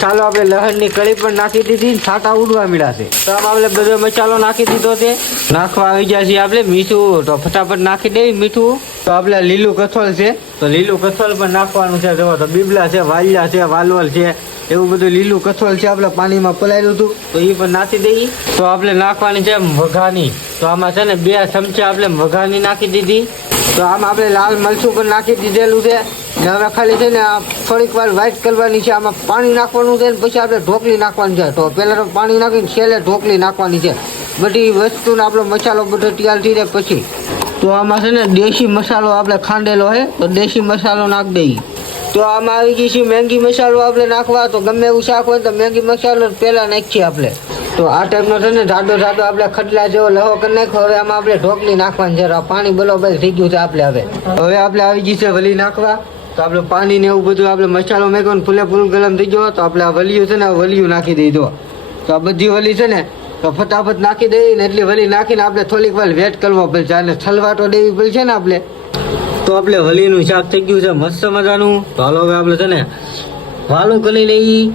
ચાલો આપણે લહણની કળી પણ નાખી દીધી, છાંટા ઉડવા મળ્યા છે. તો આમાં આપણે બધો મસાલો નાખી દીધો છે. નાખવા આવી ગયા છીએ આપણે મીઠું, તો ફટાફટ નાખી દેવી મીઠું. તો આપણે લીલું કઠોળ છે, તો લીલું કઠોળ પણ નાખવાનું છે. જો તો બીબલા છે, વાલિયા છે, વાલોલ છે, એવું બધું લીલું કઠોળ છે. આપણે પાણીમાં પલાળ્યું હતું તો એ પણ નાખી દઈએ. તો આપણે નાખવાની છે વઘાની. તો આમાં છે ને 2 ચમચા આપણે વઘાની નાખી દીધી. તો આમાં આપણે લાલ મરચું પણ નાખી દીધેલું છે. ને હવે ખાલી છે ને થોડીક વાર વ્હાઈટ કરવાની છે. આમાં પાણી નાખવાનું છે ને પછી આપણે ઢોકળી નાખવાની છે. તો પહેલાં તો પાણી નાખીને છેલ્લે ઢોકળી નાખવાની છે. બધી વસ્તુનો આપણો મસાલો બધો તૈયાર થઈ જાય પછી. તો આમાં છે ને દેશી મસાલો આપણે ખાંડેલો છે, તો દેશી મસાલો નાખી દઈએ. તો આમાં આવી ગઈ છે મેંગી મસાલો આપણે નાખવા. તો ગમે એવું શાક હોય તો મેંગી મસાલો પહેલાં નાખીએ આપણે. તો આ ટાઈપનો છે ને જાડો આપણે ખટલા જેવો લહો કરી નાખ્યો. હવે આમાં આપણે ઢોકળી નાખવાની છે. પાણી બરોબર થઈ ગયું છે આપણે. હવે આપણે આવી ગઈ છે વલી નાખવા. તો આપણે પાણી ને એવું બધું આપણે મસાલો મેકો ને ફૂલે ગરમ થઈ ગયો. તો આપણે આ વલિયું છે ને વલિયું નાખી દઈ દો. તો આ બધી વલી છે ને તો ફટાફટ નાખી દઈએ ને એટલી વલી નાખીને આપણે થોડીક વાર વેટ કરવો પડશે અને છલવાટો દેવી પડશે ને આપણે. તો આપણે વલીનું શાક થઈ ગયું છે મસ્ત મજાનું. તો હાલો હવે આપણે છે ને વાલું કરી લઈએ.